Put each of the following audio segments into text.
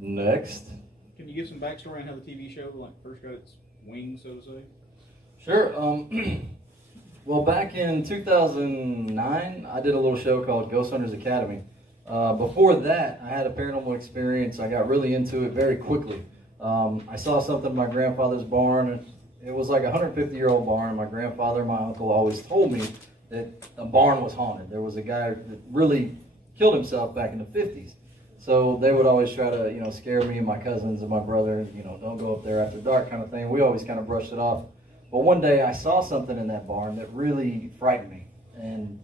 Next. Can you give some backstory on how the TV show first got its wings, so to say? Sure. Well, back in 2009, I did a little show called Ghost Hunters Academy. Before that, I had a paranormal experience. I got really into it very quickly. I saw something in my grandfather's barn. It was like a 150-year-old barn. My grandfather and my uncle always told me that the barn was haunted. There was a guy that really killed himself back in the 50s. So they would always try to, scare me and my cousins and my brother, don't go up there after dark kind of thing. We always kind of brushed it off. But one day I saw something in that barn that really frightened me. And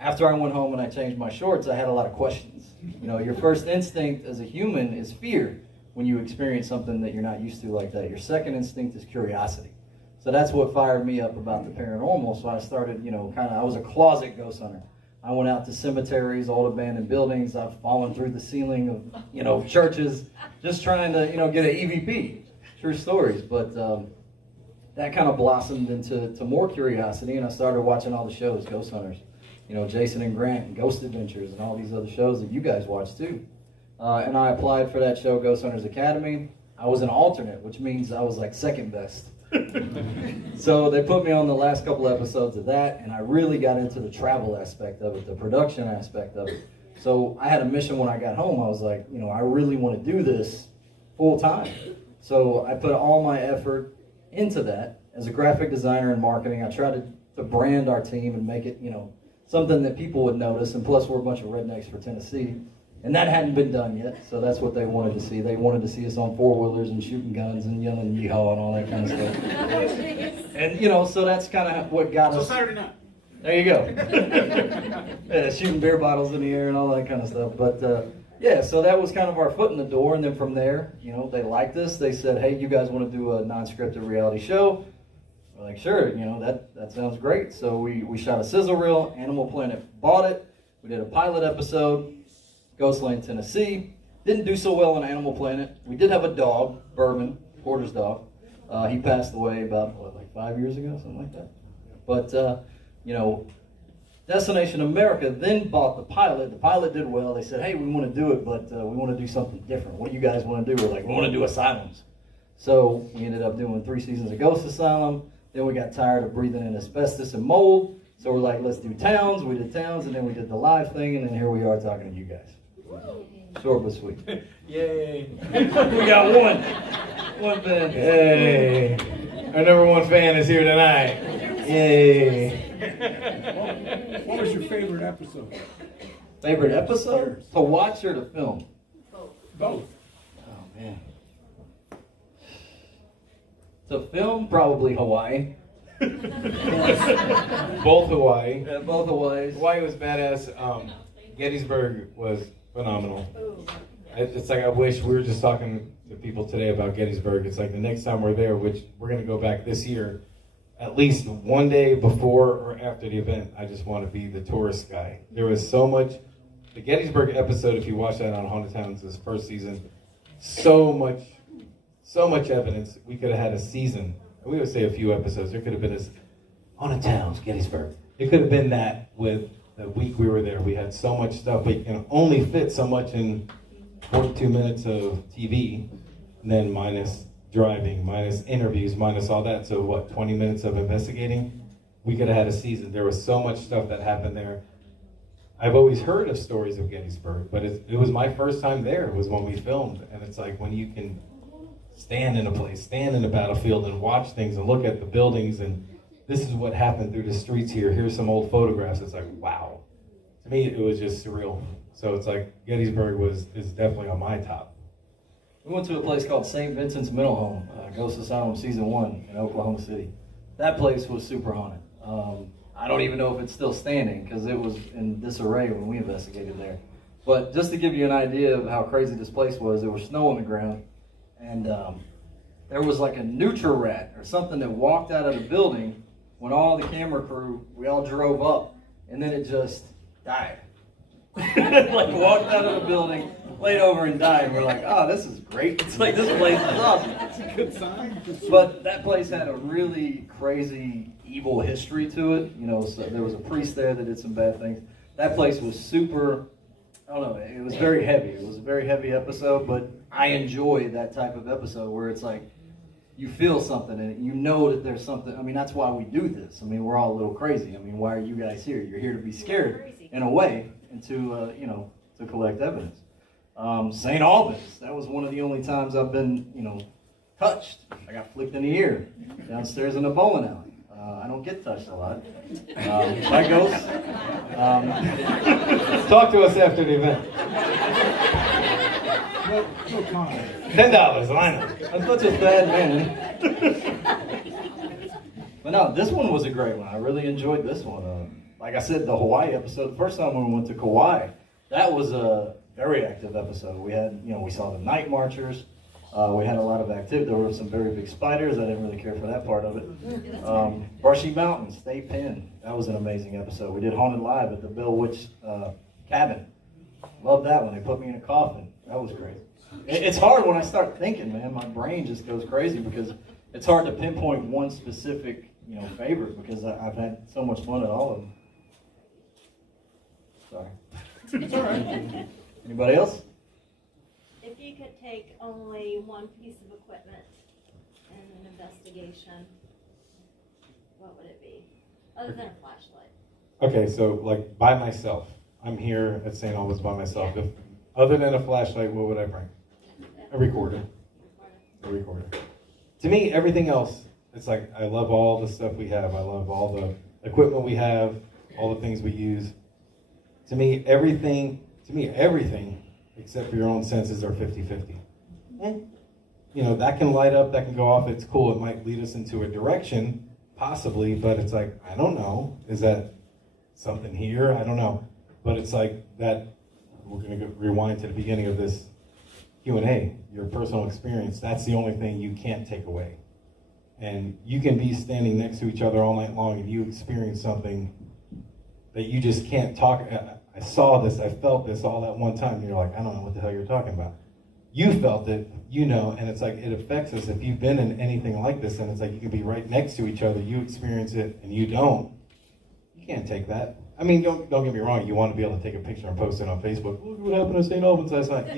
after I went home and I changed my shorts, I had a lot of questions. Your first instinct as a human is fear when you experience something that you're not used to like that. Your second instinct is curiosity. So that's what fired me up about the paranormal. So I started, I was a closet ghost hunter. I went out to cemeteries, old abandoned buildings. I've fallen through the ceiling of, churches, just trying to, get an EVP. True stories. But that kind of blossomed into more curiosity, and I started watching all the shows, Ghost Hunters. Jason and Grant and Ghost Adventures and all these other shows that you guys watch too. And I applied for that show, Ghost Hunters Academy. I was an alternate, which means I was like second best. So they put me on the last couple episodes of that, and I really got into the travel aspect of it, the production aspect of it. So I had a mission when I got home. I was like, I really want to do this full time. So I put all my effort into that. As a graphic designer and marketing, I tried to brand our team and make it, something that people would notice. And plus, we're a bunch of rednecks for Tennessee. And that hadn't been done yet, so that's what they wanted to see. They wanted to see us on four-wheelers and shooting guns and yelling yeehaw and all that kind of stuff. And, so that's kind of what got us. So Saturday night. There you go. Yeah, shooting beer bottles in the air and all that kind of stuff. But, so that was kind of our foot in the door. And then from there, they liked us. They said, hey, you guys want to do a non-scripted reality show? We're like, sure, that sounds great. So we shot a sizzle reel. Animal Planet bought it. We did a pilot episode. Ghost Lane, Tennessee. Didn't do so well on Animal Planet. We did have a dog, Bourbon, Porter's dog. He passed away about, 5 years ago, something like that. But, Destination America then bought the pilot. The pilot did well. They said, hey, we want to do it, but we want to do something different. What do you guys want to do? We're like, we want to do asylums. So we ended up doing 3 seasons of Ghost Asylum. Then we got tired of breathing in asbestos and mold. So we're like, let's do towns. We did towns, and then we did the live thing, and then here we are talking to you guys. Short but sweet. Yay. We got one fan. Hey. Our number one fan is here tonight. Yay. What was your favorite episode? Favorite episode? To watch or to film? Both. Oh, man. To film, probably Hawaii. Both Hawaii. Yeah, both Hawaiis. Hawaii was badass. Gettysburg was phenomenal. It's like I wish we were just talking to people today about Gettysburg. It's like the next time we're there, which we're going to go back this year, at least one day before or after the event, I just want to be the tourist guy. There was so much. The Gettysburg episode, if you watch that on Haunted Towns this first season, so much evidence. We could have had a season. We would say a few episodes. There could have been this Haunted Towns, Gettysburg. It could have been that with the week we were there. We had so much stuff, but you can only fit so much in 42 minutes of TV, and then minus driving, minus interviews, minus all that. So 20 minutes of investigating? We could have had a season. There was so much stuff that happened there. I've always heard of stories of Gettysburg, but it was my first time there. It was when we filmed, and it's like when you can stand in a place, stand in a battlefield and watch things and look at the buildings and this is what happened through the streets here. Here's some old photographs. It's like, wow. To me, it was just surreal. So it's like Gettysburg is definitely on my top. We went to a place called St. Vincent's Mental Home, Ghost Asylum Season 1 in Oklahoma City. That place was super haunted. I don't even know if it's still standing because it was in disarray when we investigated there. But just to give you an idea of how crazy this place was, there was snow on the ground. And there was like a nutria rat or something that walked out of the building when all the camera crew, we all drove up, and then it just died. Like walked out of the building, laid over and died. We're like, oh, this is great. It's like, this place is awesome. That's a good sign. But that place had a really crazy, evil history to it. So there was a priest there that did some bad things. That place was super I don't know, it was very heavy. It was a very heavy episode, but I enjoy that type of episode where it's like, you feel something and you know that there's something. I mean, that's why we do this. I mean, we're all a little crazy. I mean, why are you guys here? You're here to be scared in a way and to, to collect evidence. St. Albans, that was one of the only times I've been, touched. I got flicked in the ear downstairs in a bowling alley. I don't get touched a lot. By ghosts. Talk to us after the event. No comment. $10, line up. I'm such a bad man. But no, this one was a great one. I really enjoyed this one. Like I said, the Hawaii episode, the first time when we went to Kauai, that was a very active episode. We had, we saw the night marchers. We had a lot of activity. There were some very big spiders. I didn't really care for that part of it. Brushy Mountain, State Pen. That was an amazing episode. We did Haunted Live at the Bill Witch cabin. Loved that one. They put me in a coffin. That was great. It's hard when I start thinking, man. My brain just goes crazy because it's hard to pinpoint one specific, favorite because I've had so much fun at all of them. Sorry. It's all right. Anybody else? If you could take only one piece of equipment in an investigation, what would it be? Other than a flashlight. Okay, so like by myself. I'm here at St. Albans by myself. If, other than a flashlight, what would I bring? A recorder. A recorder. To me, everything else, it's like I love all the stuff we have. I love all the equipment we have, all the things we use. To me, everything, except for your own senses are 50-50. That can light up, that can go off, it's cool. It might lead us into a direction, possibly, but it's like, I don't know. Is that something here? I don't know. But it's like that, we're going to rewind to the beginning of this Q&A, your personal experience. That's the only thing you can't take away. And you can be standing next to each other all night long and you experience something that you just can't talk. I saw this, I felt this all at one time. And you're like, I don't know what the hell you're talking about. You felt it, and it's like it affects us. If you've been in anything like this, and it's like you can be right next to each other, you experience it and you don't. You can't take that. I mean, don't get me wrong, you want to be able to take a picture and post it on Facebook. Look what happened to St. Albans last night,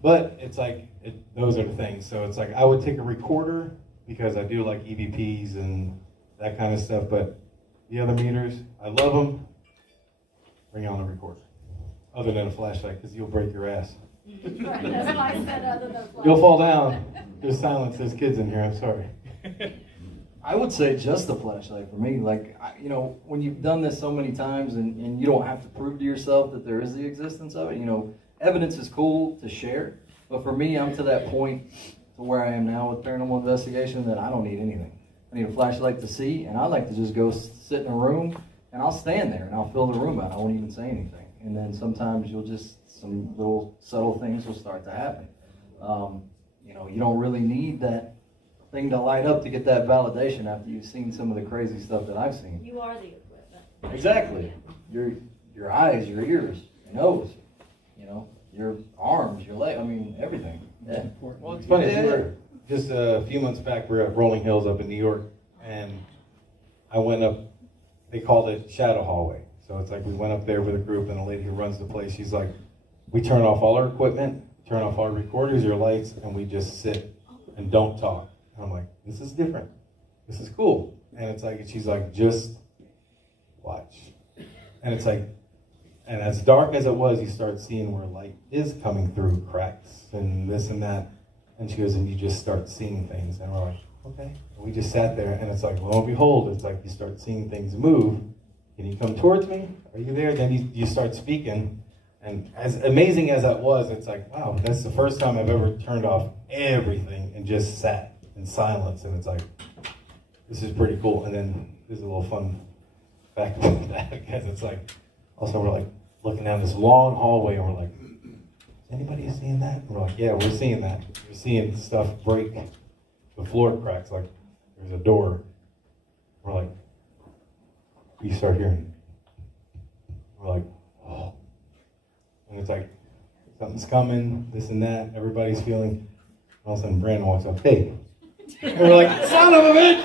But it's like, those are the things. So it's like, I would take a recorder because I do like EVPs and that kind of stuff. But the other meters, I love them. Bring on a recorder. Other than a flashlight, because you'll break your ass. Right, that's why I said other than flashlight. You'll fall down. There's silence. There's kids in here. I'm sorry. I would say just the flashlight for me. Like, when you've done this so many times and you don't have to prove to yourself that there is the existence of it, evidence is cool to share. But for me, I'm to that point to where I am now with paranormal investigation that I don't need anything. I need a flashlight to see, and I like to just go sit in a room, and I'll stand there, and I'll fill the room out. I won't even say anything. And then sometimes some little subtle things will start to happen. You don't really need that thing to light up to get that validation after you've seen some of the crazy stuff that I've seen. You are the equipment. Exactly. Your eyes, your ears, your nose, your arms, your leg, everything. Yeah. Well, it's funny. We were just a few months back, we were at Rolling Hills up in New York, and I went up, they called it Shadow Hallway. So it's like we went up there with a group, and the lady who runs the place, she's like, we turn off all our equipment, turn off our recorders, your lights, and we just sit and don't talk. And I'm like, this is different. This is cool. And it's like, she's like, just watch. And it's like, and as dark as it was, you start seeing where light is coming through cracks and this and that. And she goes, and you just start seeing things. And we're like, okay. And we just sat there, and it's like, lo and behold, it's like you start seeing things move. Can you come towards me? Are you there? Then you start speaking. And as amazing as that was, it's like, wow, that's the first time I've ever turned off everything and just sat in silence. And it's like, this is pretty cool. And then there's a little fun fact about that, because it's like, also we're like looking down this long hallway, and we're like, is anybody seeing that? And we're like, yeah, we're seeing that. We're seeing stuff break. The floor cracks, like there's a door. We're like, you start hearing. We're like, oh. And it's like, something's coming, this and that. Everybody's feeling. All of a sudden, Brandon walks up, hey. And we're like, son of a bitch!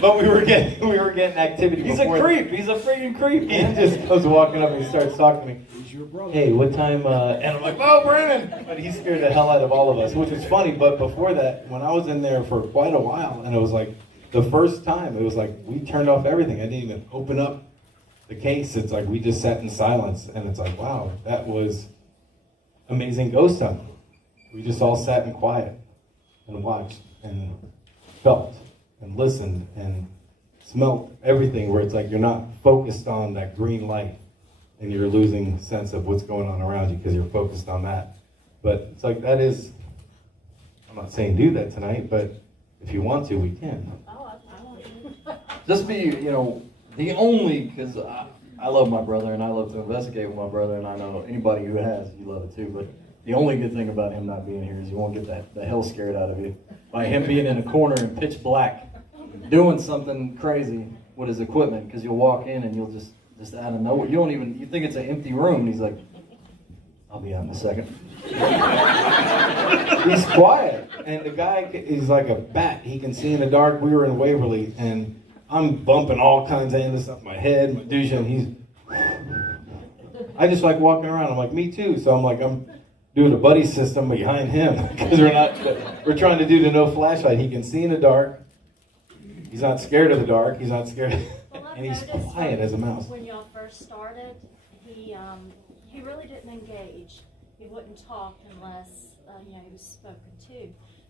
But we were getting activity. He's a before creep. He's a freaking creep, He man. just goes walking up and he starts talking to me. He's your brother. Hey, what time? And I'm like, oh, Brandon! But he scared the hell out of all of us, which is funny. But before that, when I was in there for quite a while, and it was like the first time, it was like we turned off everything. I didn't even open up the case. It's like we just sat in silence, and it's like, wow, that was amazing ghost hunting. We just all sat in quiet and watched and felt and listened and smelled everything, where it's like you're not focused on that green light and you're losing sense of what's going on around you because you're focused on that. But it's like that is, I'm not saying do that tonight, but if you want to, we can. Oh, I want to. Just be, the only, because I love my brother and I love to investigate with my brother, and I know anybody who has, you love it too, but the only good thing about him not being here is you won't get the hell scared out of you by him being in a corner in pitch black doing something crazy with his equipment, because you'll walk in and you'll just out of nowhere, you think it's an empty room, and he's like, I'll be out in a second. He's quiet, and the guy is like a bat. He can see in the dark. We were in Waverly, and I'm bumping all kinds of endless stuff in my head, my douche, and he's... I just like walking around. I'm like, me too. So I'm doing a buddy system behind him, because we're trying to do the no flashlight. He can see in the dark. He's not scared of the dark. He's not scared, and he's quiet as a mouse. When y'all first started, he really didn't engage. He wouldn't talk unless he was spoken to.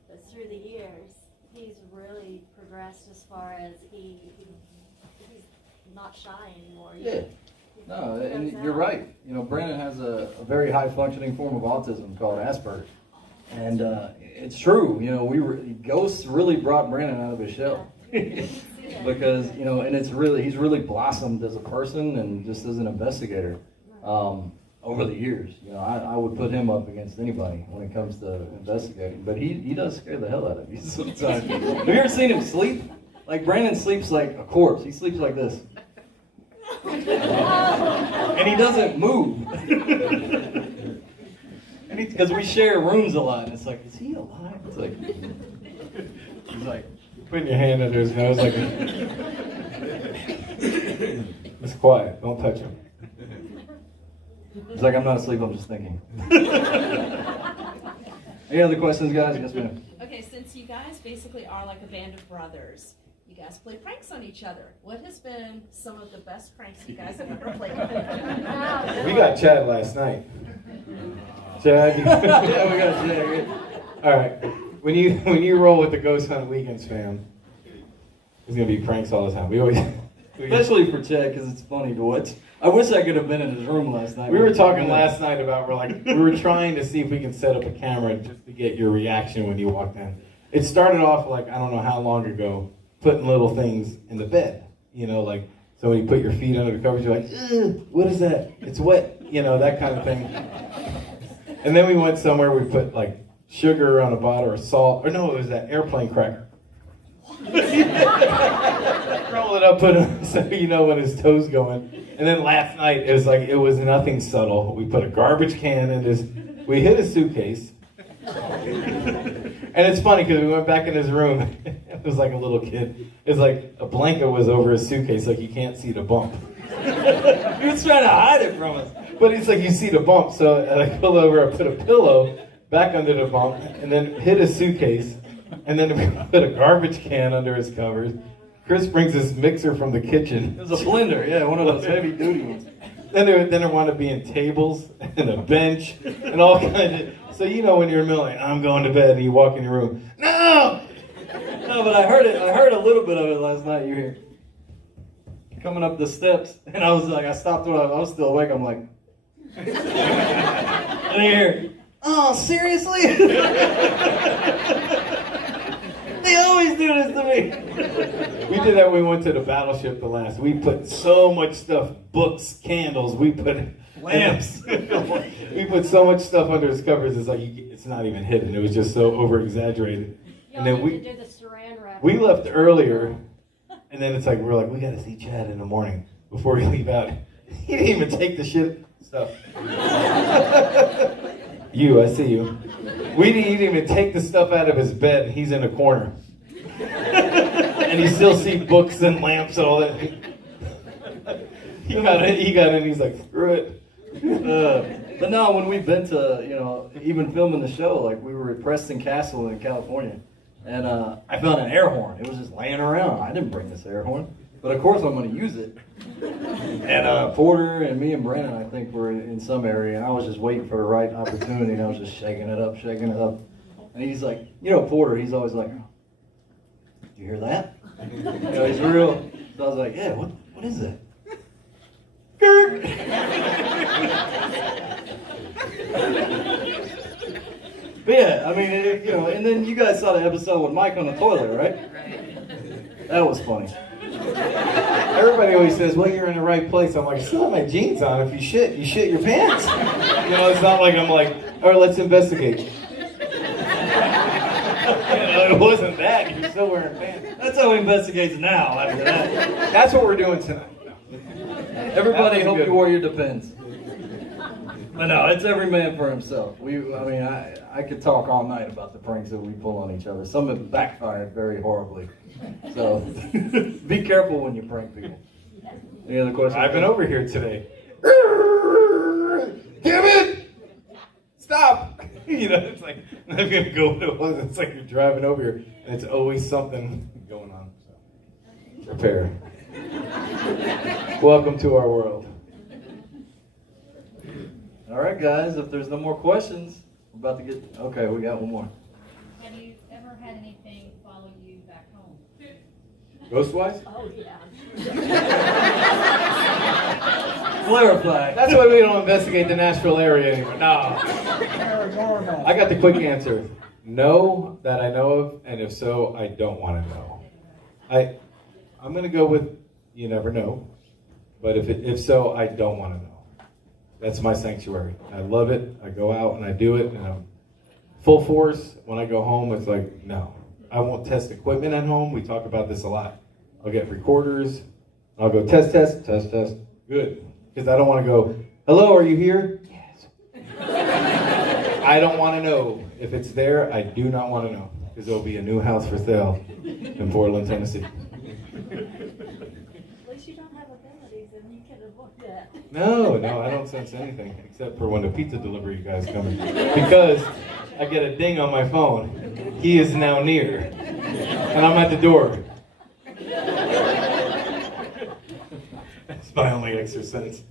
But through the years, he's really progressed as far as he's not shy anymore. Yeah. No, and you're right. Brandon has a very high functioning form of autism called Asperger's, and it's true. Ghosts really brought Brandon out of his shell. Because and he's really blossomed as a person and just as an investigator over the years. I would put him up against anybody when it comes to investigating, but he does scare the hell out of you sometimes. Have you ever seen him sleep? Like, Brandon sleeps like a corpse. He sleeps like this, and he doesn't move. And because we share rooms a lot, and it's like, is he alive? It's like, he's like, Putting your hand under his nose like it's quiet. Don't touch him. He's like, I'm not asleep, I'm just thinking. Any other questions, guys? Yes, ma'am. Okay, since you guys basically are like a band of brothers, you guys play pranks on each other. What has been some of the best pranks you guys have ever played on each other? We got Chad last night. Chad, Yeah, we got Jay. all right. When you roll with the Ghost Hunt Weekends fam, there's gonna be pranks all the time. We always, Especially for Chad, because it's funny to watch. I wish I could have been in his room last night. we were talking last night about we were trying to see if we can set up a camera just to get your reaction when you walked in. It started off like, I don't know how long ago, putting little things in the bed. So when you put your feet under the covers, you're like, ugh, what is that? It's wet. That kind of thing. And then we went somewhere, we put like sugar on a bottle or salt, or no, it was that airplane cracker. Roll it up, put him so when his toes going. And then last night it was nothing subtle. We put a garbage can in we hid a suitcase. And it's funny because we went back in his room. It was like a little kid. It's like a blanket was over his suitcase, like you can't see the bump. He was trying to hide it from us. But it's like you see the bump, so I pull over, I put a pillow back under the bump, and then hid his suitcase, and then we put a garbage can under his covers. Chris brings this mixer from the kitchen. It was a blender, yeah, one of those heavy duty ones. Then there wound up being tables and a bench and all kinds of. So when you're in the middle, like, I'm going to bed, and you walk in your room. No, but I heard it. I heard a little bit of it last night. You hear coming up the steps, and I was like, I stopped when I was still awake. I'm like, and you hear, oh, seriously? They always do this to me. We did that when we went to the battleship the last. We put so much stuff, books, candles. We put lamps. We put so much stuff under his covers. It's like it's not even hidden. It was just so over exaggerated. And then we did the saran wrap. We left earlier, and then it's like we got to see Chad in the morning before we leave out. He didn't even take the shit stuff. I see you. He didn't even take the stuff out of his bed, and he's in a corner. And and you still see books and lamps and all that. He got in, he's like, screw it. But no, when we've been to, even filming the show, like we were at Preston Castle in California, and I found an air horn. It was just laying around. I didn't bring this air horn, but of course I'm going to use it. And Porter and me and Brandon, I think, were in some area, and I was just waiting for the right opportunity, and I was just shaking it up. And he's like, Porter, he's always like, you hear that? He's real. So I was like, yeah, what is that? Kirk! But yeah, I mean, and then you guys saw the episode with Mike on the toilet, right? That was funny. Everybody always says, well, you're in the right place. I'm like, I still have my jeans on. If you shit your pants. It's not like I'm like, all right, let's investigate. It wasn't that. You're still wearing pants. That's how he investigates now after that. That's what we're doing tonight. Everybody That was hope good. you wore your Depends. But no, it's every man for himself. I could talk all night about the pranks that we pull on each other. Some have backfired very horribly. So be careful when you prank people. Any other questions? I've been over here today. Damn it! Stop! It's like, I'm not gonna go. It's like you're driving over here, and it's always something going on. So, prepare. Welcome to our world. All right, guys, if there's no more questions, we're about to get... Okay, we got one more. Have you ever had anything follow you back home? Ghostwise? Oh, yeah. Clarify. That's why we don't investigate the Nashville area anymore. No. Paranormal. I got the quick answer. No, that I know of, and if so, I don't want to know. I'm going to go with you never know, but if so, I don't want to know. That's my sanctuary. I love it. I go out and I do it, and I'm full force. When I go home, it's like, no. I won't test equipment at home. We talk about this a lot. I'll get recorders. I'll go test. Good. Because I don't want to go, hello, are you here? Yes. I don't want to know. If it's there, I do not want to know. Because there'll be a new house for sale in Portland, Tennessee. At least you don't have abilities and you can avoid that. No, I don't sense anything. Except for when the pizza delivery guy's coming. Because I get a ding on my phone. He is now near. And I'm at the door. That's my only extra sense.